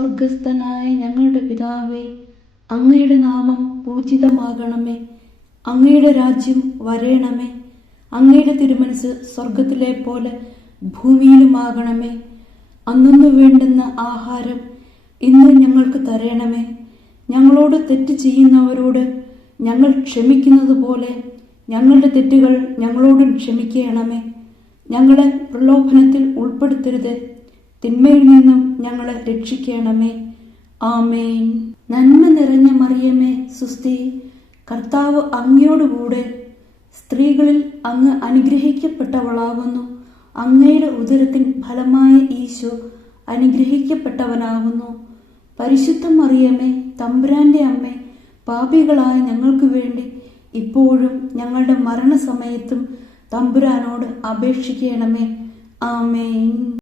സ്വർഗസ്ഥനായ ഞങ്ങളുടെ പിതാവേ, അങ്ങയുടെ നാമം പൂജിതമാകണമേ. അങ്ങയുടെ രാജ്യം വരേണമേ. അങ്ങയുടെ തിരുമനസ് സ്വർഗത്തിലെ പോലെ ഭൂമിയിലുമാകണമേ. അന്നു വേണ്ടുന്ന ആഹാരം ഇന്ന് ഞങ്ങൾക്ക് തരണമേ. ഞങ്ങളോട് തെറ്റ് ചെയ്യുന്നവരോട് ഞങ്ങൾ ക്ഷമിക്കുന്നത് പോലെ ഞങ്ങളുടെ തെറ്റുകൾ ഞങ്ങളോടും ക്ഷമിക്കണമേ. ഞങ്ങളെ പ്രലോഭനത്തിൽ ഉൾപ്പെടുത്തരുത്, തിന്മയിൽ നിന്നും ഞങ്ങളെ രക്ഷിക്കണമേ. ആമേൻ. നന്മ നിറഞ്ഞ മറിയമേ, സുസ്തി, കർത്താവ് അങ്ങയോടുകൂടെ സ്ത്രീകളിൽ അങ്ങ് അനുഗ്രഹിക്കപ്പെട്ടവളാകുന്നു. അങ്ങയുടെ ഉദരത്തിൻ ഫലമായ ഈശോ അനുഗ്രഹിക്കപ്പെട്ടവനാകുന്നു. പരിശുദ്ധ മറിയമേ, തമ്പുരാന്റെ അമ്മേ, പാപികളായ ഞങ്ങൾക്ക് വേണ്ടി ഇപ്പോഴും ഞങ്ങളുടെ മരണസമയത്തും തമ്പുരാനോട് അപേക്ഷിക്കണമേ. ആമേൻ.